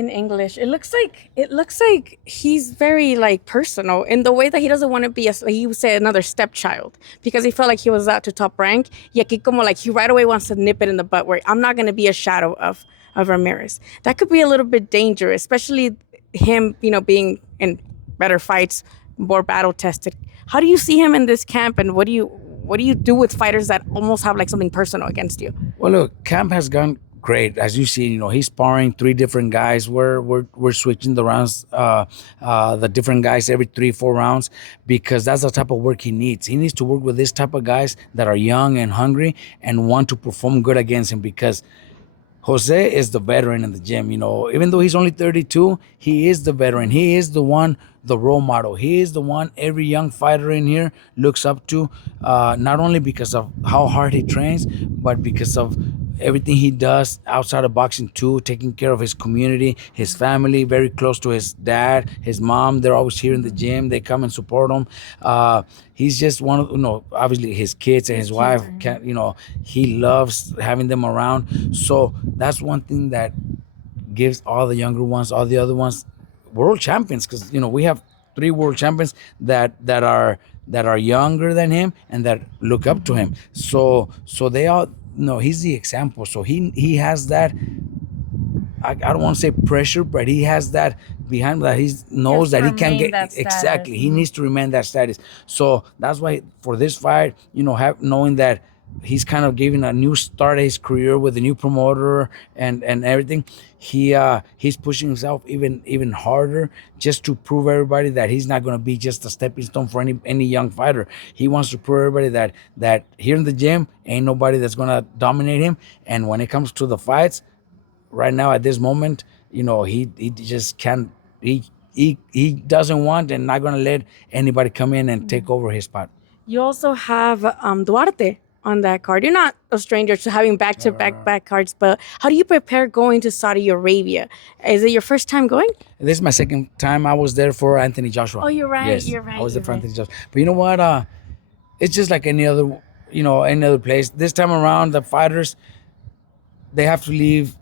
in English. It looks like he's very like personal in the way that he doesn't want to be he would say another stepchild because he felt like he was out to top rank. Y aquí como like he right away wants to nip it in the butt where I'm not gonna be a shadow of Ramirez. That could be a little bit dangerous, especially him, being in better fights, more battle tested. How do you see him in this camp, and what do you do with fighters that almost have like something personal against you? Well, look, camp has gone great. As you see, he's sparring three different guys. We're switching the rounds, the different guys every 3-4 rounds because that's the type of work he needs. He needs to work with this type of guys that are young and hungry and want to perform good against him because Jose is the veteran in the gym. Even though he's only 32, he is the veteran. He is the one, the role model. He is the one every young fighter in here looks up to, not only because of how hard he trains, but because of everything he does outside of boxing too, taking care of his community, his family, very close to his dad, his mom. They're always here in the gym. They come and support him. He's just one of, obviously his kids and his wife, he loves having them around. So that's one thing that gives all the younger ones, all the other ones, world champions, because we have 3 world champions that are younger than him and that look up to him. So they all he's the example. So he has that. I don't want to say pressure, but he has that behind him that he knows that he can get exactly. He needs to remain that status. So that's why for this fight, knowing that he's kind of giving a new start at his career with a new promoter and everything. He's pushing himself even harder just to prove everybody that he's not going to be just a stepping stone for any young fighter. He wants to prove everybody that here in the gym ain't nobody that's going to dominate him. And when it comes to the fights, right now at this moment, he just can't. He doesn't want and not going to let anybody come in and take over his spot. You also have Duarte on that card. You're not a stranger to having back cards, but how do you prepare going to Saudi Arabia? Is it your first time going? This is my second time. I was there for Anthony Joshua. Oh, you're right. Yes, You're right. I was there for Anthony Joshua. But you know what? It's just like any other place. This time around, the fighters, they have to leave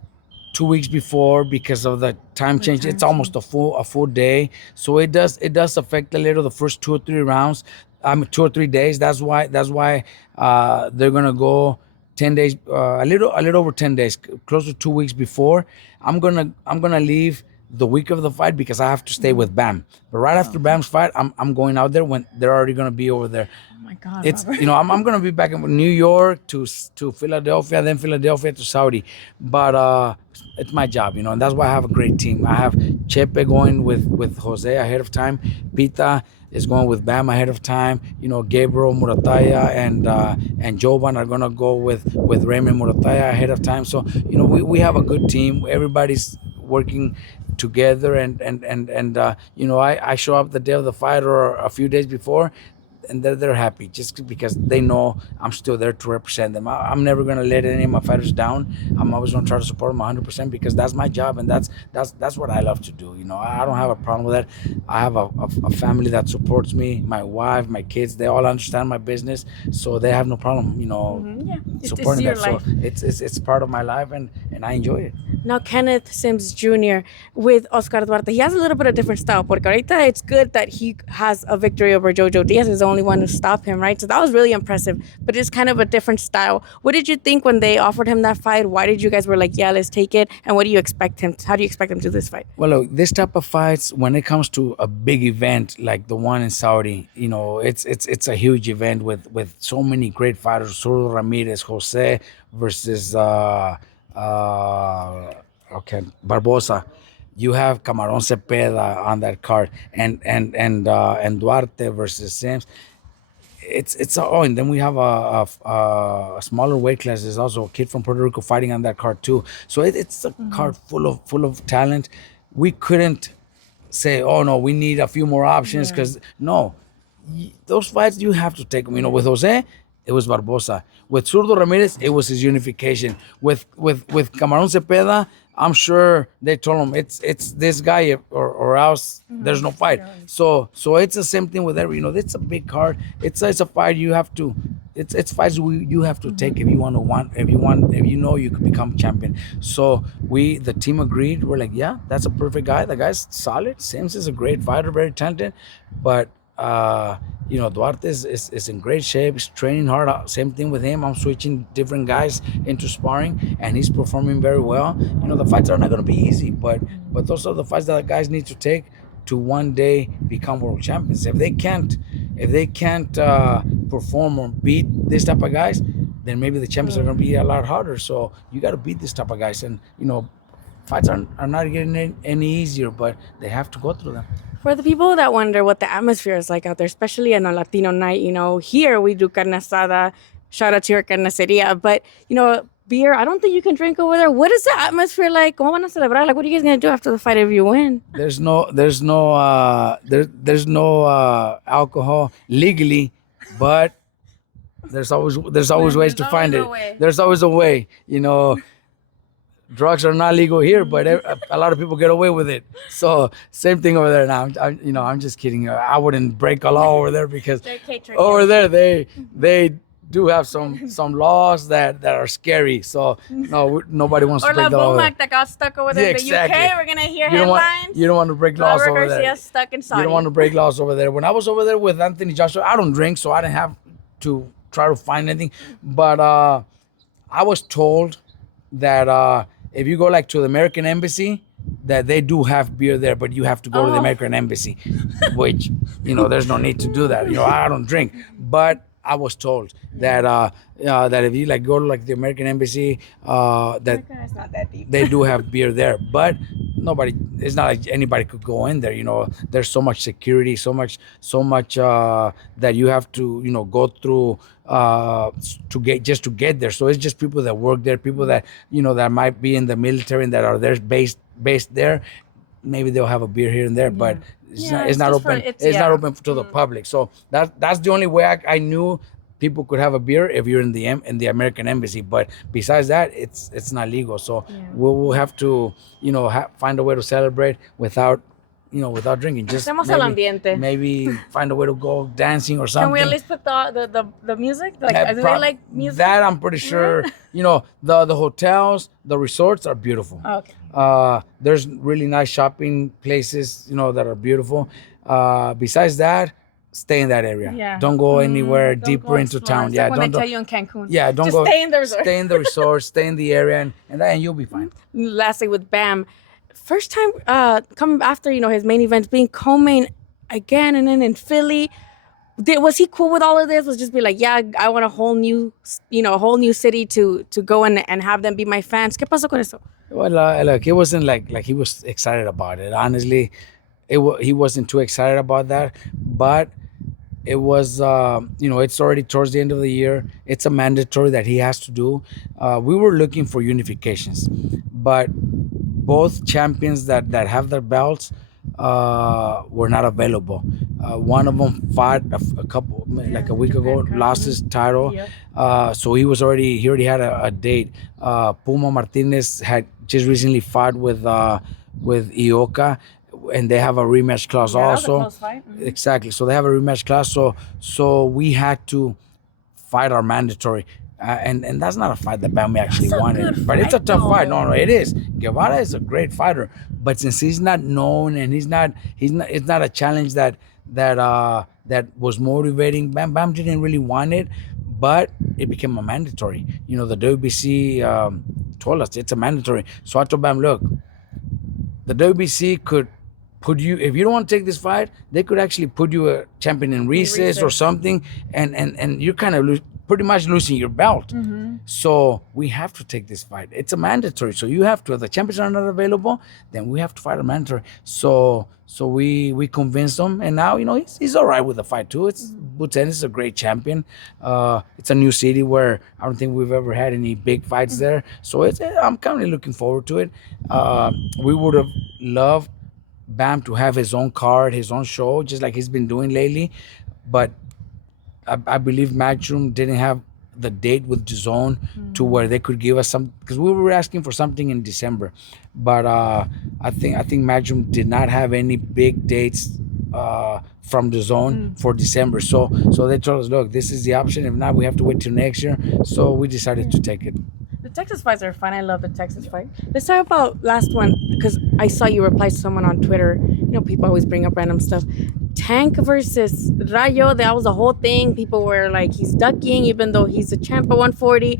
2 weeks before because of the time change. It's almost a full day, so it does affect a little the first 2 or 3 rounds. 2 or 3 days. That's why they're gonna go 10 days, a little over 10 days, close to 2 weeks before. I'm gonna leave the week of the fight because I have to stay with Bam. But right after Bam's fight, I'm going out there when they're already gonna be over there. Oh my God! It's Robert. I'm gonna be back in New York to Philadelphia, then Philadelphia to Saudi. But it's my job, and that's why I have a great team. I have Chepe going with Jose ahead of time. Pita is going with Bam ahead of time. Gabriel Murataya and Jovan are gonna go with Raymond Murataya ahead of time. So we have a good team. Everybody's working together, and I show up the day of the fight or a few days before, and they're happy just because they know I'm still there to represent them. I'm never gonna let any of my fighters down. I'm always gonna try to support them 100% because that's my job and that's what I love to do. I don't have a problem with that. I have a family that supports me, my wife, my kids. They all understand my business, so they have no problem, supporting your that. life. So it's part of my life, and I enjoy it. Now, Kenneth Sims Jr. with Oscar Duarte, he has a little bit of different style. Porque ahorita it's good that he has a victory over Jojo Diaz. He's the only one to stop him, right? So that was really impressive. But it's kind of a different style. What did you think when they offered him that fight? Why did you guys were like, yeah, let's take it? And what do you expect him? How do you expect him to do this fight? Well, look, this type of fights, when it comes to a big event like the one in Saudi, it's a huge event with so many great fighters. Solo Ramirez, Jose versus Barbosa. You have Camarón Cepeda on that card, and Duarte versus Sims. And then we have a smaller weight class. There's also a kid from Puerto Rico fighting on that card too. So it's a card full of talent. We couldn't say, oh no, we need a few more options because no, those fights you have to take them. With Jose, it was Barbosa. With Zurdo Ramirez, it was his unification. With Camarón Cepeda, I'm sure they told him it's this guy or else there's no fight. So it's the same thing with every. It's a big card. It's a fight you have to. It's fights you have to take if you know you could become champion. So the team agreed. We're like, yeah, that's a perfect guy. The guy's solid. Sims is a great fighter, very talented, but Duarte is in great shape. He's training hard. Same thing with him. I'm switching different guys into sparring, and he's performing very well. The fights are not going to be easy, but those are the fights that the guys need to take to one day become world champions. If they can't perform or beat this type of guys, then maybe the champions are going to be a lot harder. So you got to beat this type of guys, and fights are not getting any easier, but they have to go through them. For the people that wonder what the atmosphere is like out there, especially on a Latino night, here we do carne asada. Shout out to your carniceria. But, beer, I don't think you can drink over there. What is the atmosphere like? ¿Cómo van a celebrar? Like, what are you guys going to do after the fight if you win? There's no alcohol legally, but there's always ways to find it. There's always a way, Drugs are not legal here, but a lot of people get away with it. So same thing over there. Now, I'm just kidding. I wouldn't break a law over there because over there they do have some laws that are scary. So no, nobody wants to break the law. Or La Boom that got stuck over there in the UK. We're gonna hear headlines. You don't want to break laws over there. Garcia stuck in Saudi. You don't want to break laws over there. When I was over there with Anthony Joshua, I don't drink, so I didn't have to try to find anything. But I was told that if you go like to the American Embassy, that they do have beer there, but you have to go to the American Embassy, which, there's no need to do that. I don't drink. But I was told that that if you like go to like the American Embassy, that It's not that deep. they do have beer there, but it's not like anybody could go in there. There's so much security, so much that you have to go through to get there. So it's just people that work there, people that that might be in the military and that are there based there. Maybe they'll have a beer here and there, but it's not open. It's not open to the public. So that's the only way I knew people could have a beer if you're in the American Embassy. But besides that, it's not legal. So we'll have to find a way to celebrate without drinking. Just maybe find a way to go dancing or something. Can we at least put the music? Like, do they like music? That I'm pretty sure. The hotels, the resorts are beautiful. Oh, okay. There's really nice shopping places, that are beautiful. Besides that, stay in that area. Yeah. Don't go anywhere deeper into town. Yeah, when they tell you in Cancun. Yeah, don't just go. Stay in the resort. Stay in the resort. Stay in the area, and you'll be fine. Lastly, with Bam, first time coming after his main events, being co-main again, and then in Philly. Was he cool with all of this? Was just be like, yeah, I want a whole new city to go and have them be my fans. ¿Qué pasó con eso? Well, look, it wasn't like he was excited about it. Honestly, he wasn't too excited about that. But it was, it's already towards the end of the year. It's a mandatory that he has to do. We were looking for unifications, but both champions that have their belts were not available. One of them fought a week ago, lost his title. Yep. So he already had a date. Puma Martinez had just recently fought with Ioka, and they have a rematch clause also. That was a close fight. Mm-hmm. Exactly. So they have a rematch clause. So we had to fight our mandatory. And that's not a fight that Bam actually wanted, but it's a tough fight. No, it is. Guevara is a great fighter, but since he's not known and it's not a challenge that was motivating. Bam didn't really want it, but it became a mandatory. The WBC told us it's a mandatory. So I told Bam, look, the WBC could put you, if you don't want to take this fight, they could actually put you a champion in recess or something, and you're kind of pretty much losing your belt. Mm-hmm. So we have to take this fight. It's a mandatory. So you have to. If the champions are not available, then we have to fight a mandatory. So we convinced him, and now he's all right with the fight too. It's Bhutan is a great champion. It's a new city where I don't think we've ever had any big fights there. So I'm kind of looking forward to it. We would have loved Bam to have his own card, his own show, just like he's been doing lately, but I believe Matchroom didn't have the date with DAZN to where they could give us some, because we were asking for something in December, but I think Matchroom did not have any big dates from DAZN for December. So they told us, look, this is the option. If not, we have to wait till next year. So we decided to take it. The Texas fights are fun. I love the Texas fight. Let's talk about last one because I saw you reply to someone on Twitter. You know, people always bring up random stuff. Tank versus Rayo. That was the whole thing. People were like, he's ducking even though he's a champ at 140.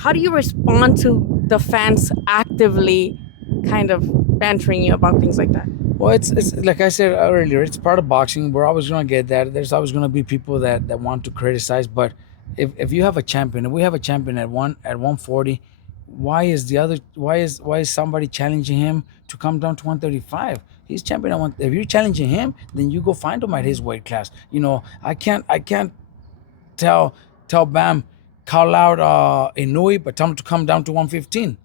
How do you respond to the fans actively kind of bantering you about things like that? Well, it's like I said earlier, it's part of boxing. We're always gonna get that. There's always gonna be people that want to criticize. But if you have a champion, if we have a champion at 140, why is somebody challenging him to come down to 135? He's champion at one. If you're challenging him, then you go find him at his weight class. I can't tell Bam call out Inui, but tell him to come down to 115.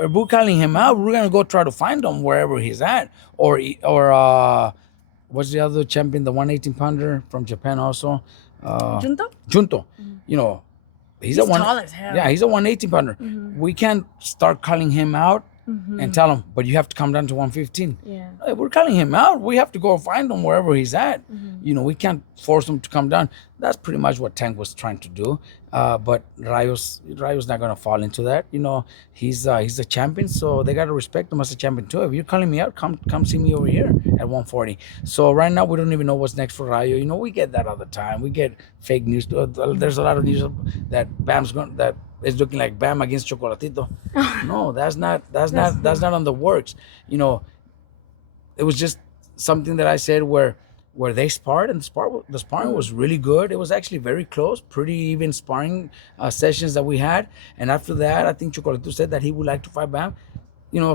If we're calling him out, we're gonna go try to find him wherever he's at. Or what's the other champion, the 118 pounder from Japan also? Junto? Junto. You know, he's a one. tall as hell. Yeah, he's a 118 pounder. We can't start calling him out and tell him, but you have to come down to 115. Yeah. If we're calling him out, we have to go find him wherever he's at. We can't force him to come down. That's pretty much what Tank was trying to do. But Rayo's not gonna fall into that. He's a champion, so they gotta respect him as a champion too. If you're calling me out, come see me over here at 140. So right now we don't even know what's next for Rayo. We get that all the time. We get fake news. There's a lot of news that that is looking like Bam against Chocolatito. No, that's not on the works. It was just something that I said where they sparred, and the sparring was really good. It was actually very close, pretty even sparring sessions that we had. And after that, I think Chocolatito said that he would like to fight Bam.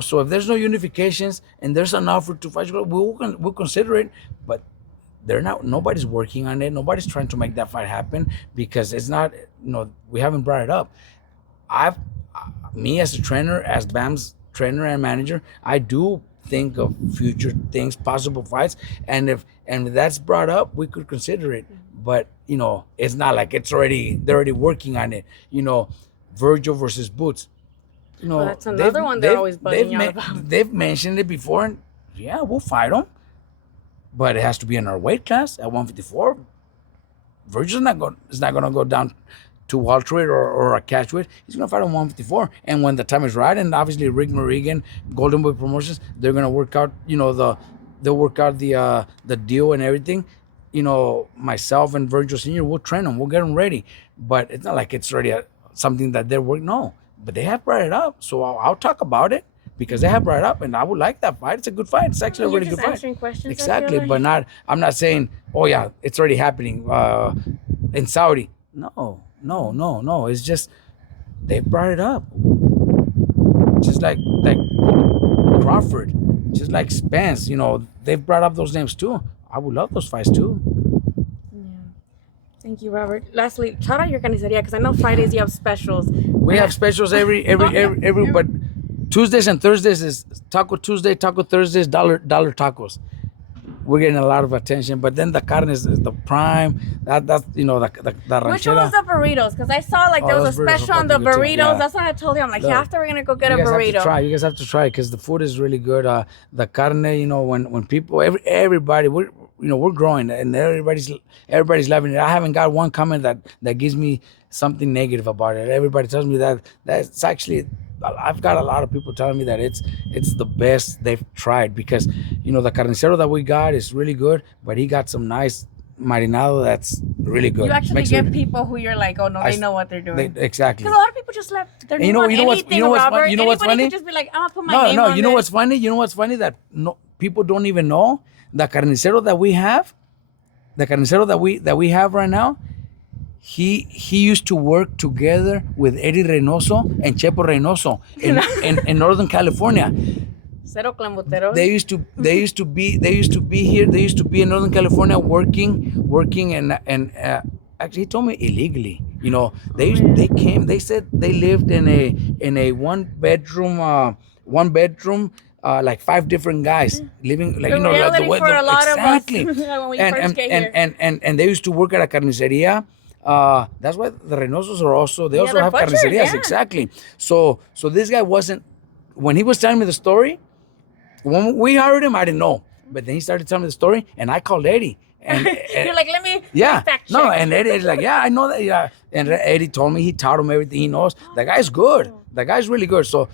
So if there's no unifications and there's an offer to fight Chocolatito, we'll consider it. But nobody's working on it. Nobody's trying to make that fight happen because it's not. We haven't brought it up. Me as a trainer, as Bam's trainer and manager, I do think of future things, possible fights, and if that's brought up, we could consider it. But it's not like they're already working on it. Virgil versus Boots. Well, that's another one they're always bugging you about. They've mentioned it before, and yeah, we'll fight them, but it has to be in our weight class at 154. Virgil's not going to go down to welterweight or a catchweight. He's going to fight on 154. And when the time is right, and obviously Rick Morrigan, Golden Boy Promotions, they're going to work out, they'll work out the deal and everything. Myself and Virgil Sr., we'll train them. We'll get them ready. But it's not like it's already something that they're working. No, but they have brought it up. So I'll talk about it because they have brought it up, and I would like that fight. It's a good fight. It's actually a really good fight. Answering questions, exactly, but I'm not saying, oh yeah, it's already happening in Saudi. No. It's just they brought it up. Just like Crawford, just like Spence. They've brought up those names too. I would love those fights too. Yeah. Thank you, Robert. Lastly, shout out your carniceria because I know Fridays you have specials. We have specials every but Tuesdays and Thursdays is Taco Tuesday, Taco Thursdays, dollar tacos. We're getting a lot of attention, but then the carne is the prime. That's the ranchera. Which one was the burritos? Because I saw there was a special on the burritos. Yeah. That's what I told you. I'm like, after we're gonna go get a You burrito. guys have to try because the food is really good. The carne, when people, everybody, we're growing and everybody's loving it. I haven't got one comment that gives me something negative about it. Everybody tells me that's actually. I've got a lot of people telling me that it's the best they've tried because the carnicero that we got is really good, but he got some nice marinado that's really good. You actually get people who you're like, oh no, they know what they're doing. Exactly. Because a lot of people just left their name on anything, Robert. What's funny? Could just be like, I'm gonna put my name on you know what's funny? You know what's funny that people don't even know the carnicero that we have, that we have right now. He used to work together with Eddie Reynoso and Chepo Reynoso in Northern California. Cero Clambuteros. They used to be here. They used to be in Northern California working and actually he told me illegally. They came. They said they lived in a one bedroom like 5 different guys living, like The like reality for a lot of us exactly. when we and, first and, get and, here. and they used to work at a carniceria. That's why the Reynosos are also, they also they're have butchers, carnicerias, yeah. exactly. So this guy wasn't, when he was telling me the story, when we hired him, I didn't know. But then he started telling me the story, and I called Eddie. And You're like, let me yeah, fact check. no, and Eddie's like, yeah, I know that. Yeah, and Eddie told me, he taught him everything he knows. The guy's good. The guy's really good. So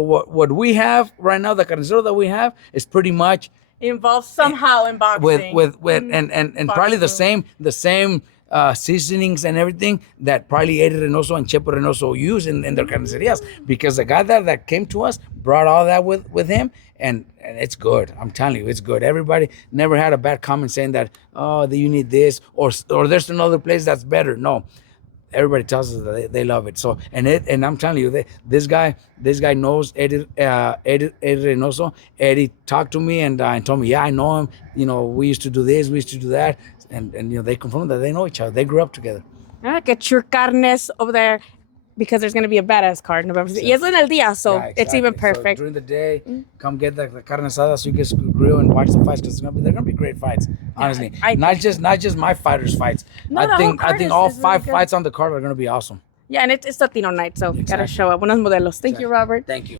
what we have right now, the carnicero that we have, is pretty much Involved somehow in boxing. with and probably the Boxing. same seasonings and everything that probably Eddie Reynoso and Chepo Reynoso use in their carnicerias, because the guy that came to us brought all that with him, and it's good. I'm telling you, it's good. Everybody never had a bad comment saying that, oh, that you need this, or there's another place that's better. No, everybody tells us that they love it. So and I'm telling you, this guy knows Eddie Reynoso. Eddie talked to me and told me, yeah, I know him. We used to do this, we used to do that, and they confirmed that they know each other. They grew up together. Get your carnes over there, because there's going to be a badass card November 6th. Y es en el día, so Yeah, it's even exactly. perfect. So during the day, come get the carne asada so you can grill and watch the fights, because they're gonna be great fights. Honestly, I not just my fighters fights. No, the I think whole card all is really 5 good. fights on the card are gonna be awesome. Yeah, and it's Latino night, so gotta Exactly. show up. Buenos modelos. Thank you, Robert. Thank you.